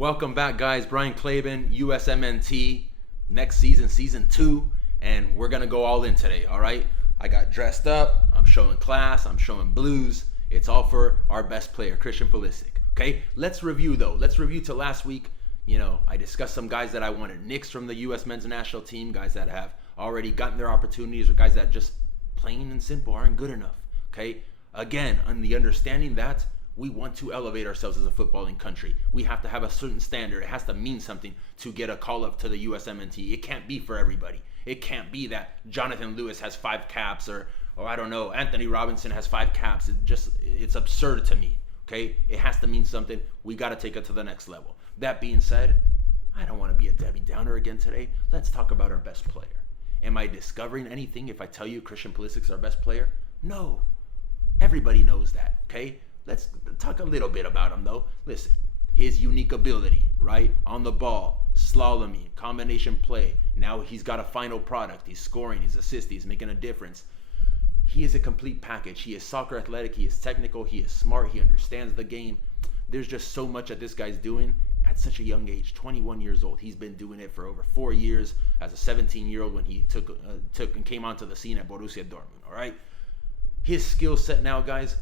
Welcome back, guys. Brian Claben, USMNT, next season, season 2, and we're going to go all in today, all right? I got dressed up. I'm showing class. I'm showing blues. It's all for our best player, Christian Pulisic, okay? Let's review, though. Let's review to last week. I discussed some guys that I wanted nixed from the U.S. men's national team, guys that have already gotten their opportunities, or guys that just plain and simple aren't good enough, okay? Again, on the understanding that we want to elevate ourselves as a footballing country. We have to have a certain standard. It has to mean something to get a call up to the USMNT. It can't be for everybody. It can't be that Jonathan Lewis has 5 caps or I don't know, Anthony Robinson has 5 caps. It's absurd to me. Okay? It has to mean something. We got to take it to the next level. That being said, I don't want to be a Debbie Downer again today. Let's talk about our best player. Am I discovering anything if I tell you Christian Pulisic's our best player? No. Everybody knows that, okay? Let's talk a little bit about him, though. Listen, his unique ability, right? On the ball, slaloming, combination play. Now he's got a final product. He's scoring, he's assisting, he's making a difference. He is a complete package. He is soccer athletic, he is technical, he is smart, he understands the game. There's just so much that this guy's doing at such a young age, 21 years old. He's been doing it for over 4 years as a 17-year-old when he took and came onto the scene at Borussia Dortmund, all right? His skill set now, guys,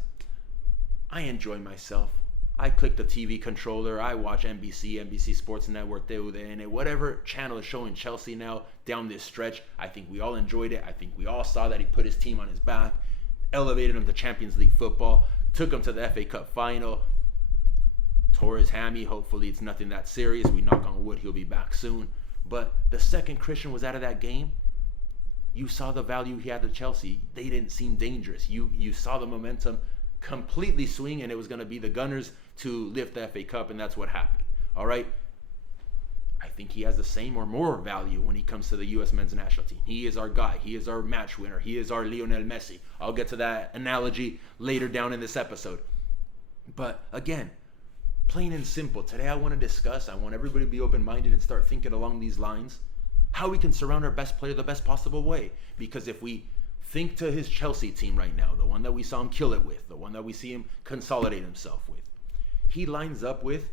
I enjoy myself. I click the TV controller. I watch NBC Sports Network, TUDN, whatever channel is showing Chelsea now down this stretch. I think we all enjoyed it. I think we all saw that he put his team on his back, elevated him to Champions League football, took him to the FA Cup final, tore his hammy. Hopefully it's nothing that serious. We knock on wood, he'll be back soon. But the second Christian was out of that game, you saw the value he had to Chelsea. They didn't seem dangerous. You saw the momentum completely swing, and it was going to be the Gunners to lift the FA Cup, and that's what happened. All right? I think he has the same or more value when he comes to the U.S. men's national team. He is our guy. He is our match winner. He is our Lionel Messi. I'll get to that analogy later down in this episode. But again, plain and simple, today I want everybody to be open-minded and start thinking along these lines, how we can surround our best player the best possible way. Because if we think to his Chelsea team right now, the one that we saw him kill it with, the one that we see him consolidate himself with, he lines up with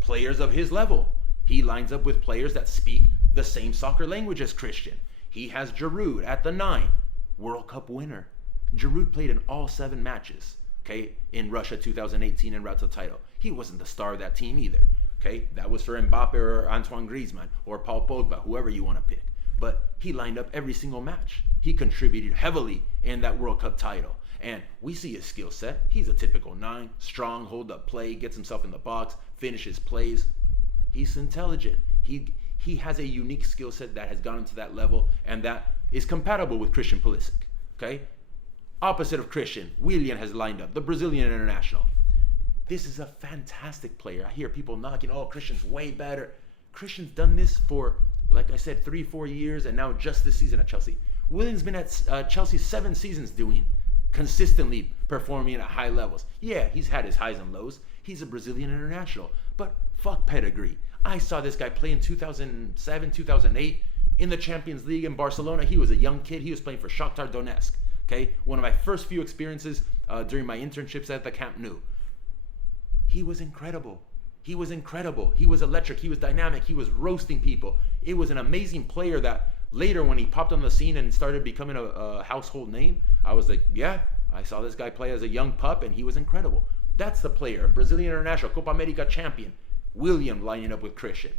players of his level. He lines up with players that speak the same soccer language as Christian. He has Giroud at the 9, World Cup winner. Giroud played in all 7 matches, okay, in Russia 2018 and route to the title. He wasn't the star of that team either, okay? That was for Mbappe or Antoine Griezmann or Paul Pogba, whoever you want to pick. But he lined up every single match. He contributed heavily in that World Cup title. And we see his skill set. He's a typical 9, strong, hold up play, gets himself in the box, finishes plays. He's intelligent. He has a unique skill set that has gone to that level and that is compatible with Christian Pulisic. Okay? Opposite of Christian, Willian has lined up, the Brazilian international. This is a fantastic player. I hear people knocking, oh, Christian's way better. Christian's done this for, like I said, 3-4 years, and now just this season at Chelsea. Willian's been at Chelsea 7 seasons consistently performing at high levels. Yeah, he's had his highs and lows. He's a Brazilian international, but fuck pedigree. I saw this guy play in 2007, 2008 in the Champions League in Barcelona. He was a young kid. He was playing for Shakhtar Donetsk. Okay, one of my first few experiences during my internships at the Camp Nou. He was incredible. He was electric. He was dynamic. He was roasting people. It was an amazing player that later when he popped on the scene and started becoming a household name, I was like, yeah, I saw this guy play as a young pup and he was incredible. That's the player, Brazilian international, Copa America champion, William lining up with Christian.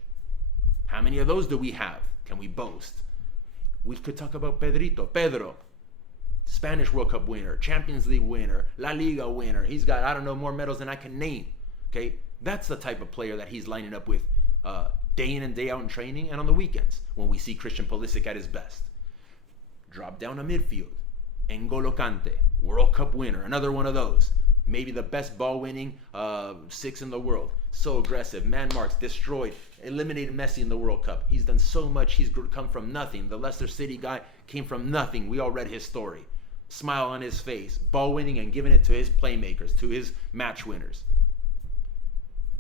How many of those do we have? Can we boast? We could talk about Pedro, Spanish World Cup winner, Champions League winner, La Liga winner. He's got, I don't know, more medals than I can name. Okay, that's the type of player that he's lining up with day in and day out in training and on the weekends when we see Christian Pulisic at his best. Drop down to midfield. N'Golo Kante, World Cup winner, another one of those. Maybe the best ball-winning 6 in the world. So aggressive, man marks, destroyed, eliminated Messi in the World Cup. He's done so much. He's come from nothing. The Leicester City guy came from nothing. We all read his story. Smile on his face, ball-winning and giving it to his playmakers, to his match winners.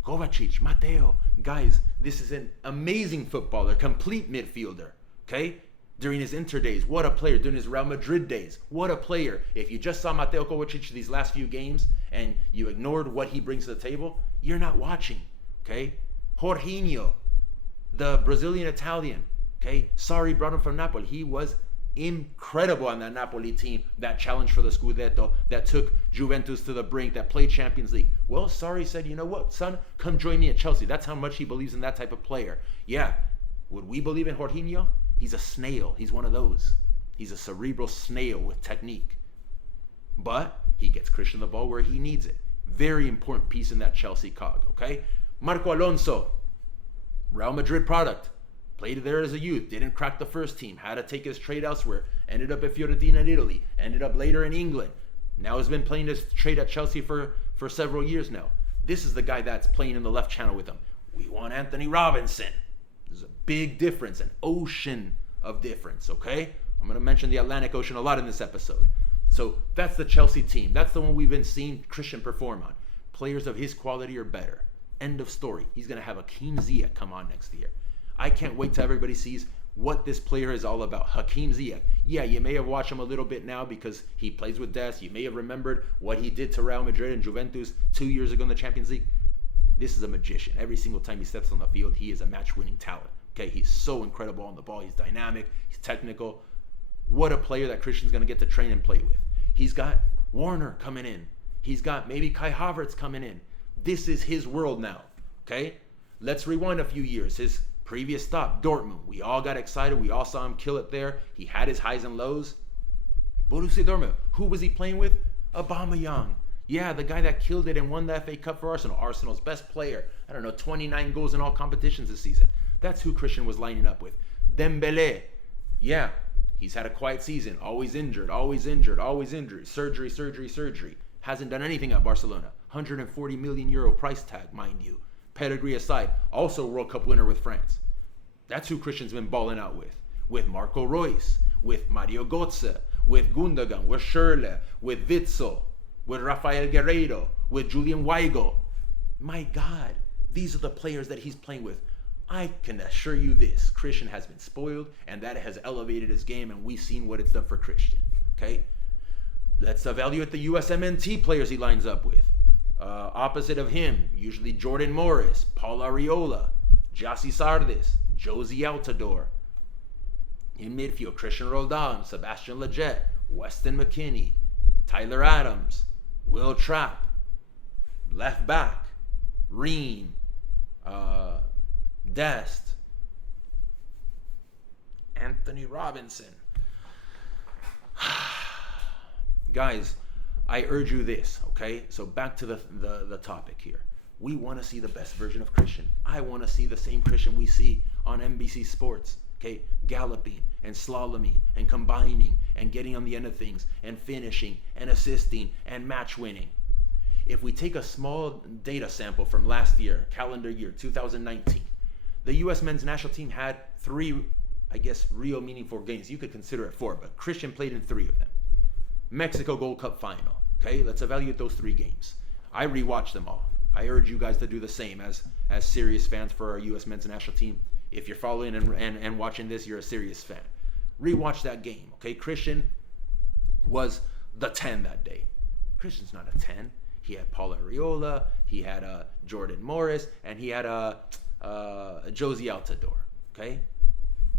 Kovacic, Mateo. Guys, this is an amazing footballer, complete midfielder, okay? During his Inter days, what a player. During his Real Madrid days, what a player. If you just saw Mateo Kovacic these last few games and you ignored what he brings to the table, you're not watching, okay? Jorginho, the Brazilian Italian. Okay, sorry, brought him from Napoli. He was incredible on that Napoli team that challenged for the Scudetto, that took Juventus to the brink, that played Champions League. Well, Sarri said, you know what, son, come join me at Chelsea. That's how much he believes in that type of player. Yeah, would we believe in Jorginho? He's a snail. He's one of those. He's a cerebral snail with technique. But he gets Christian the ball where he needs it. Very important piece in that Chelsea cog, okay? Marco Alonso, Real Madrid product. Played there as a youth, didn't crack the first team, had to take his trade elsewhere, ended up at Fiorentina in Italy, ended up later in England. Now has been playing his trade at Chelsea for several years now. This is the guy that's playing in the left channel with him. We want Anthony Robinson. There's a big difference, an ocean of difference, okay? I'm going to mention the Atlantic Ocean a lot in this episode. So that's the Chelsea team. That's the one we've been seeing Christian perform on. Players of his quality are better. End of story. He's going to have Hakim Ziyech come on next year. I can't wait till everybody sees what this player is all about. Hakim Ziyech. Yeah, you may have watched him a little bit now because he plays with Des. You may have remembered what he did to Real Madrid and Juventus 2 years ago in the Champions League. This is a magician. Every single time he steps on the field, he is a match-winning talent. Okay, he's so incredible on the ball. He's dynamic. He's technical. What a player that Christian's going to get to train and play with. He's got Warner coming in. He's got maybe Kai Havertz coming in. This is his world now. Okay, let's rewind a few years. His previous stop, Dortmund. We all got excited. We all saw him kill it there. He had his highs and lows. Borussia Dortmund. Who was he playing with? Aubameyang. Yeah, the guy that killed it and won the FA Cup for Arsenal. Arsenal's best player. 29 goals in all competitions this season. That's who Christian was lining up with. Dembele. Yeah, he's had a quiet season. Always injured, always injured, always injured. Surgery, surgery, surgery. Hasn't done anything at Barcelona. 140 million euro price tag, mind you. Pedigree aside, also World Cup winner with France. That's who Christian's been balling out with. With Marco Reus, with Mario Götze, with Gundogan, with Schürrle, with Witsel, with Rafael Guerreiro, with Julian Weigl. My God, these are the players that he's playing with. I can assure you this, Christian has been spoiled, and that has elevated his game, and we've seen what it's done for Christian. Okay? Let's evaluate the USMNT players he lines up with. Opposite of him, usually Jordan Morris, Paul Arriola, Jassi Sardes, Josie Altidore. In midfield, Christian Roldan, Sebastian Lletget, Weston McKennie, Tyler Adams, Will Trapp. Left back, Ream, Dest, Anthony Robinson. Guys, I urge you this, okay? So back to the topic here. We want to see the best version of Christian. I want to see the same Christian we see on NBC Sports, okay? Galloping and slaloming and combining and getting on the end of things and finishing and assisting and match winning. If we take a small data sample from last year, calendar year 2019, the U.S. men's national team had 3, I guess, real meaningful games. You could consider it 4, but Christian played in 3 of them. Mexico Gold Cup final. Okay, let's evaluate those 3 games. I rewatched them all. I urge you guys to do the same as serious fans for our U.S. men's national team. If you're following and watching this, you're a serious fan. Rewatch that game. Okay, Christian was the 10 that day. Christian's not a 10. He had Paul Arriola, he had Jordan Morris, and he had Josie Altidore. Okay?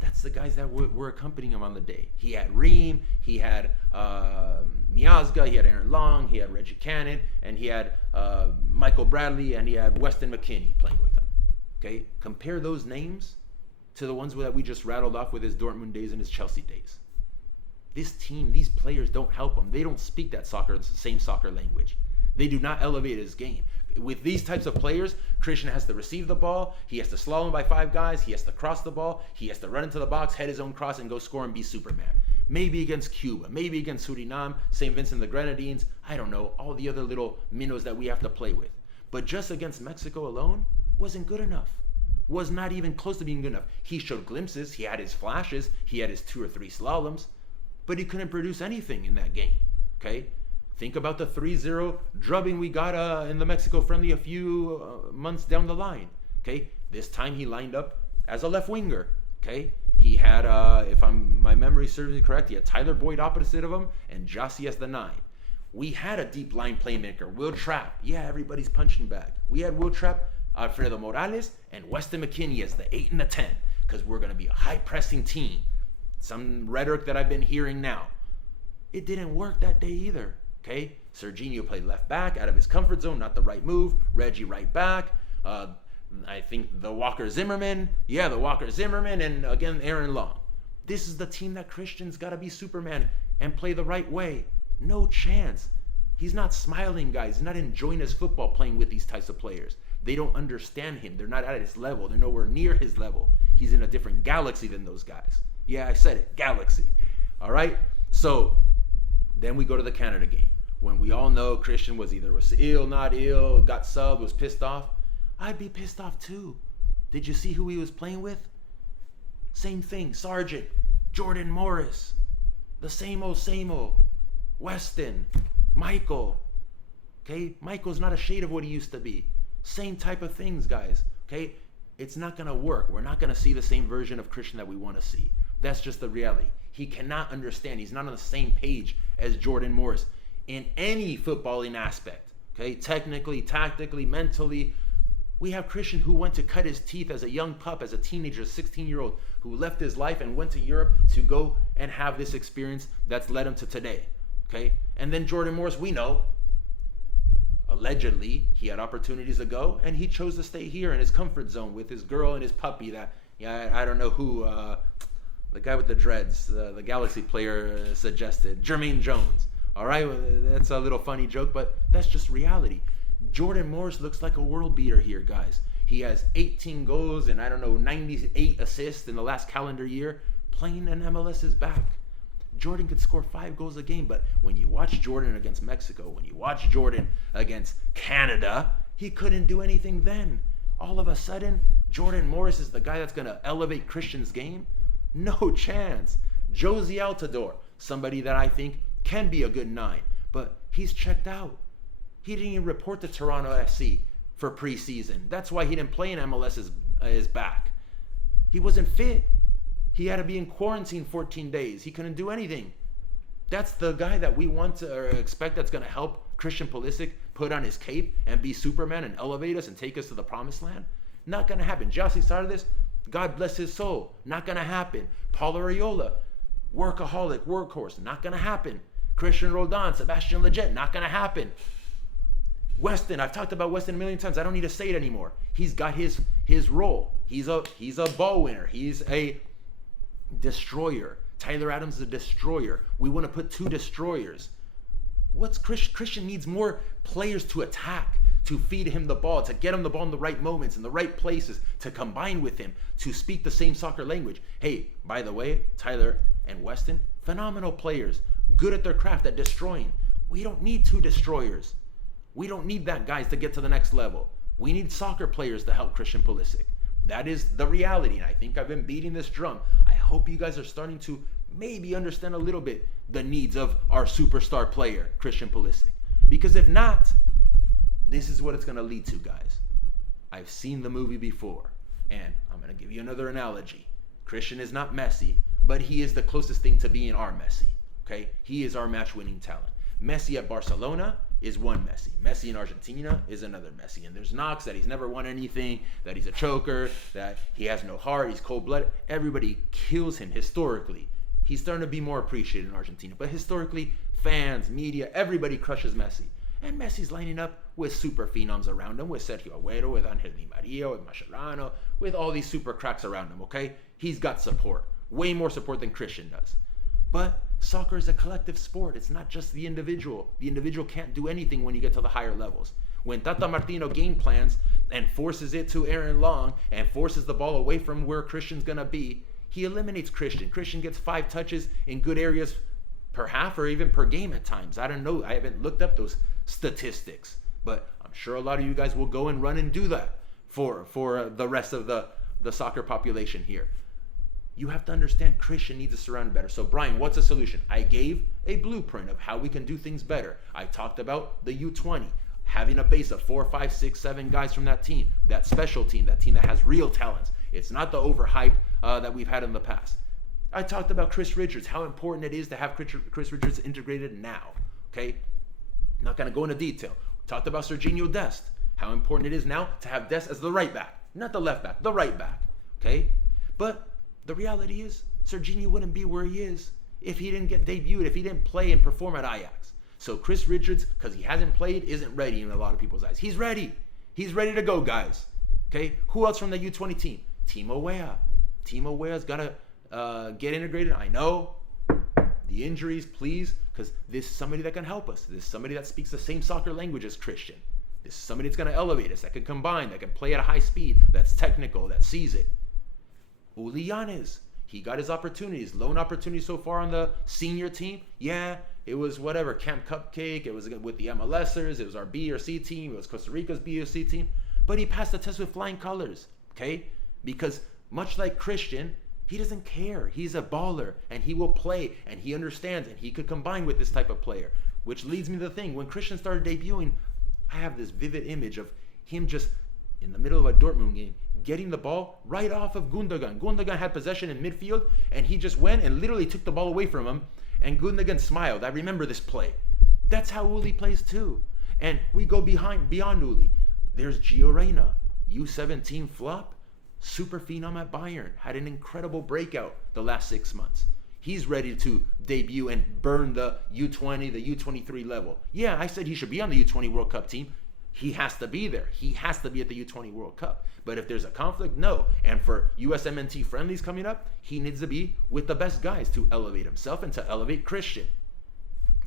That's the guys that were accompanying him on the day. He had Ream, he had Miazga, he had Aaron Long, he had Reggie Cannon, and he had Michael Bradley, and he had Weston McKennie playing with him. Okay? Compare those names to the ones that we just rattled off with his Dortmund days and his Chelsea days. This team, these players don't help him. They don't speak that same soccer language. They do not elevate his game. With these types of players, Christian has to receive the ball, he has to slalom by 5 guys, he has to cross the ball, he has to run into the box, head his own cross, and go score and be Superman. Maybe against Cuba, maybe against Suriname, St. Vincent the Grenadines, I don't know, all the other little minnows that we have to play with. But just against Mexico alone, wasn't good enough. Was not even close to being good enough. He showed glimpses, he had his flashes, he had his 2 or 3 slaloms, but he couldn't produce anything in that game, okay? Think about the 3-0 drubbing we got in the Mexico friendly a few months down the line. Okay, this time he lined up as a left winger. Okay, he had, if my memory serves me correct, he had Tyler Boyd opposite of him and Jassi as the 9. We had a deep line playmaker, Will Trapp. Yeah, everybody's punching bag. We had Will Trapp Alfredo Morales and Weston McKennie as the 8 and the 10, because we're going to be a high-pressing team. Some rhetoric that I've been hearing now. It didn't work that day either, okay? Serginho played left back out of his comfort zone, not the right move. Reggie right back. I think the Walker Zimmerman. Yeah, the Walker Zimmerman, and again, Aaron Long. This is the team that Christian's got to be Superman and play the right way. No chance. He's not smiling, guys. He's not enjoying his football playing with these types of players. They don't understand him. They're not at his level. They're nowhere near his level. He's in a different galaxy than those guys. Yeah, I said it. Galaxy. All right? So then we go to the Canada game. When we all know Christian was ill, not ill, got subbed, was pissed off. I'd be pissed off too. Did you see who he was playing with? Same thing. Sargent, Jordan Morris. The same old. Weston, Michael. Okay? Michael's not a shade of what he used to be. Same type of things, guys. Okay? It's not going to work. We're not going to see the same version of Christian that we want to see. That's just the reality. He cannot understand. He's not on the same page as Jordan Morris in any footballing aspect. Okay? Technically, tactically, mentally. We have Christian who went to cut his teeth as a young pup, as a teenager, a 16-year-old, who left his life and went to Europe to go and have this experience that's led him to today. Okay? And then Jordan Morris, we know, allegedly, he had opportunities to go, and he chose to stay here in his comfort zone with his girl and his puppy that, I don't know who, the guy with the dreads, the Galaxy player suggested, Jermaine Jones. All right? That's a little funny joke, but that's just reality. Jordan Morris looks like a world beater here, guys. He has 18 goals and 98 assists in the last calendar year, playing in MLS's back. Jordan could score 5 goals a game, but when you watch Jordan against Mexico, when you watch Jordan against Canada, he couldn't do anything then. All of a sudden, Jordan Morris is the guy that's going to elevate Christian's game? No chance. Josie Altidore, somebody that I think can be a good 9, but he's checked out. He didn't even report to Toronto FC for preseason. That's why he didn't play in MLS's back. He wasn't fit. He had to be in quarantine 14 days. He couldn't do anything. That's the guy that we want to or expect that's going to help Christian Pulisic put on his cape and be Superman and elevate us and take us to the promised land. Not going to happen. Jossie Sardes, God bless his soul. Not going to happen. Paul Arriola, workaholic, workhorse. Not going to happen. Christian Roldan, Sebastian Lletget. Not going to happen. Weston, I've talked about Weston a million times. I don't need to say it anymore. He's got his role. He's a ball winner. He's a destroyer. Tyler Adams is a destroyer. We want to put 2 destroyers. Christian needs more players to attack, to feed him the ball, to get him the ball in the right moments, in the right places, to combine with him, to speak the same soccer language. Hey, by the way, Tyler and Weston, phenomenal players, good at their craft, at destroying. We don't need 2 destroyers. We don't need that, guys, to get to the next level. We need soccer players to help Christian Pulisic. That is the reality, and I think I've been beating this drum. I hope you guys are starting to maybe understand a little bit the needs of our superstar player, Christian Pulisic. Because if not, this is what it's going to lead to, guys. I've seen the movie before, and I'm going to give you another analogy. Christian is not Messi, but he is the closest thing to being our Messi. Okay? He is our match-winning talent. Messi at Barcelona is one Messi. Messi in Argentina is another Messi. And there's knocks that he's never won anything, that he's a choker, that he has no heart, he's cold-blooded. Everybody kills him historically. He's starting to be more appreciated in Argentina. But historically, fans, media, everybody crushes Messi. And Messi's lining up with super phenoms around him, with Sergio Agüero, with Angel Di Maria, with Mascherano, with all these super cracks around him, okay? He's got support. Way more support than Christian does. But soccer is a collective sport. It's not just the individual. The individual can't do anything when you get to the higher levels. When Tata Martino game plans and forces it to Aaron Long and forces the ball away from where Christian's going to be, he eliminates Christian. Christian gets 5 touches in good areas per half or even per game at times. I don't know. I haven't looked up those statistics. But I'm sure a lot of you guys will go and run and do that for the rest of the soccer population here. You have to understand Christian needs to surround better. So, Brian, what's a solution? I gave a blueprint of how we can do things better. I talked about the U20, having a base of 4, 5, 6, 7 guys from that team, that special team, that team that has real talents. It's not the overhype that we've had in the past. I talked about Chris Richards, how important it is to have Chris Richards integrated now. Okay? Not going to go into detail. Talked about Serginho Dest, how important it is now to have Des as the right back, not the left back, the right back, okay? But the reality is, Serginho wouldn't be where he is if he didn't get debuted, if he didn't play and perform at Ajax. So Chris Richards, because he hasn't played, isn't ready in a lot of people's eyes. He's ready. He's ready to go, guys. Okay? Who else from the U20 team? Timo Weah. Timo Weah's got to get integrated. I know. The injuries, please, because this is somebody that can help us. This is somebody that speaks the same soccer language as Christian. This is somebody that's going to elevate us, that can combine, that can play at a high speed, that's technical, that sees it. Uli Yanez. He got his opportunities, loan opportunities so far on the senior team. Yeah, it was whatever, Camp Cupcake. It was with the MLSers. It was our B or C team. It was Costa Rica's B or C team. But he passed the test with flying colors, okay? Because much like Christian, he doesn't care. He's a baller, and he will play, and he understands, and he could combine with this type of player. Which leads me to the thing. When Christian started debuting, I have this vivid image of him just in the middle of a Dortmund game, getting the ball right off of Gundogan. Gundogan had possession in midfield, and he just went and literally took the ball away from him, and Gundogan smiled. I remember this play. That's how Uli plays too. And we go beyond Uli. There's Gio Reyna, U17 flop, super phenom at Bayern, had an incredible breakout the last 6 months. He's ready to debut and burn the U20, the U23 level. Yeah, I said he should be on the U20 World Cup team. He has to be there. He has to be at the U20 World Cup. But if there's a conflict, no. And for USMNT friendlies coming up, he needs to be with the best guys to elevate himself and to elevate Christian.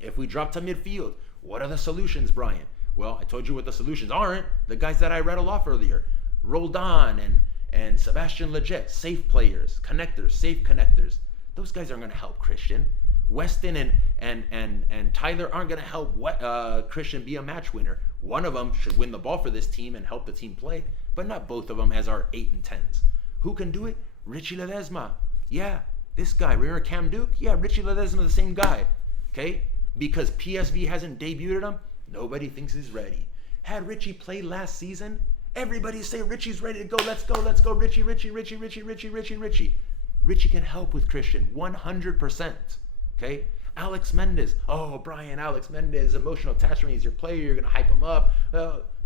If we drop to midfield, what are the solutions, Brian? Well, I told you what the solutions aren't. The guys that I rattled off earlier. Roldan and Sebastian Lletget, safe players, connectors, safe connectors. Those guys aren't going to help Christian. Weston and Tyler aren't going to help Christian be a match winner. One of them should win the ball for this team and help the team play, but not both of them as our 8 and 10s. Who can do it? Richie Ledesma. Yeah, this guy. Remember Cam Duke? Yeah, Richie Ledesma, the same guy. Okay? Because PSV hasn't debuted him, nobody thinks he's ready. Had Richie played last season, everybody say Richie's ready to go. Let's go, Richie. Richie can help with Christian 100%. Okay? Alex Mendez. Oh, Brian, Alex Mendez, emotional attachment. He's your player. You're going to hype him up.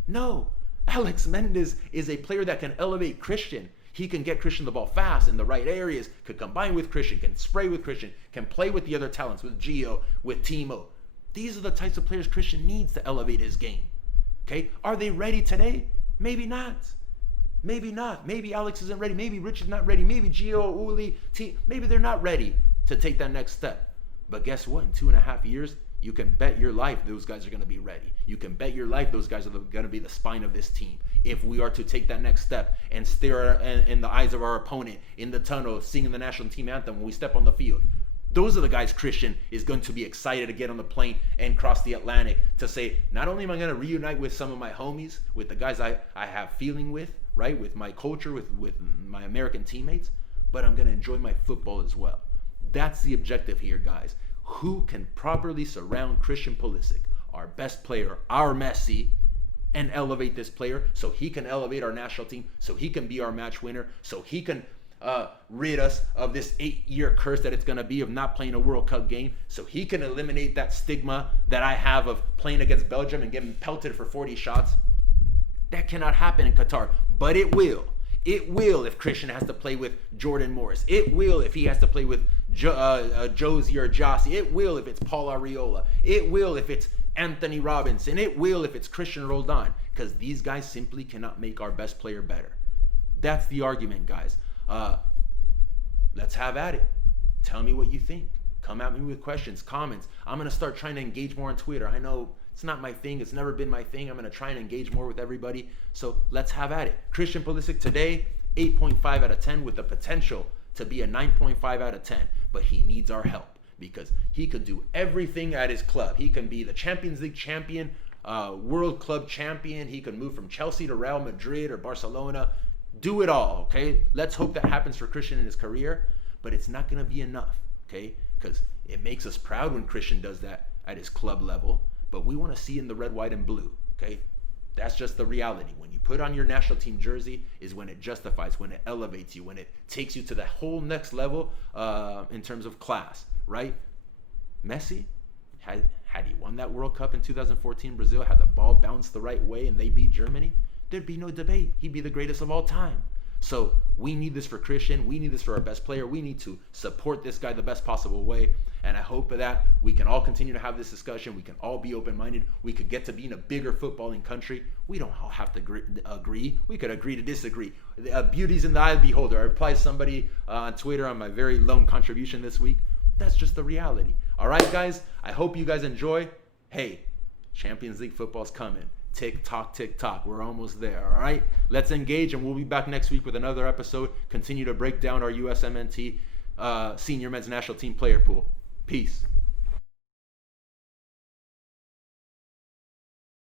No. Alex Mendez is a player that can elevate Christian. He can get Christian the ball fast in the right areas, could combine with Christian, can spray with Christian, can play with the other talents, with Gio, with Timo. These are the types of players Christian needs to elevate his game. Okay? Are they ready today? Maybe not. Maybe not. Maybe Alex isn't ready. Maybe Rich is not ready. Maybe Gio, Uli, maybe they're not ready to take that next step. But guess what? In 2.5 years, you can bet your life those guys are going to be ready. You can bet your life those guys are going to be the spine of this team. If we are to take that next step and stare in the eyes of our opponent in the tunnel, singing the national team anthem when we step on the field. Those are the guys Christian is going to be excited to get on the plane and cross the Atlantic to say, not only am I going to reunite with some of my homies, with the guys I have feeling with, right, with my culture, with my American teammates, but I'm going to enjoy my football as well. That's the objective here, guys. Who can properly surround Christian Pulisic, our best player, our Messi, and elevate this player so he can elevate our national team, so he can be our match winner, so he can rid us of this 8-year curse that it's going to be of not playing a World Cup game, so he can eliminate that stigma that I have of playing against Belgium and getting pelted for 40 shots. That cannot happen in Qatar, but it will. It will if Christian has to play with Jordan Morris. It will if he has to play with Josie or Jossie. It will if it's Paul Arriola. It will if it's Anthony Robinson. It will if it's Christian Roldan. Because these guys simply cannot make our best player better. That's the argument, guys. Let's have at it. Tell me what you think. Come at me with questions, comments. I'm going to start trying to engage more on Twitter. I know it's not my thing. It's never been my thing. I'm going to try and engage more with everybody. So let's have at it. Christian Pulisic today, 8.5 out of 10 with the potential to be a 9.5 out of 10. But he needs our help because he could do everything at his club. He can be the Champions League champion, World Club champion. He can move from Chelsea to Real Madrid or Barcelona. Do it all, okay? Let's hope that happens for Christian in his career. But it's not going to be enough, okay? Because it makes us proud when Christian does that at his club level. But we want to see in the red, white, and blue, okay? That's just the reality. When you put on your national team jersey is when it justifies, when it elevates you, when it takes you to the whole next level in terms of class, right? Messi Had he won that World Cup in 2014 Brazil, had the ball bounced the right way and they beat Germany, there'd be no debate. He'd be the greatest of all time. So we need this for Christian. We need this for our best player. We need to support this guy the best possible way. And I hope that we can all continue to have this discussion. We can all be open-minded. We could get to being a bigger footballing country. We don't all have to agree. We could agree to disagree. Beauty's in the eye of the beholder. I replied to somebody on Twitter on my very lone contribution this week. That's just the reality. All right, guys. I hope you guys enjoy. Hey, Champions League football's coming. Tick tock. We're almost there. All right. Let's engage, and we'll be back next week with another episode. Continue to break down our USMNT senior men's national team player pool. Peace.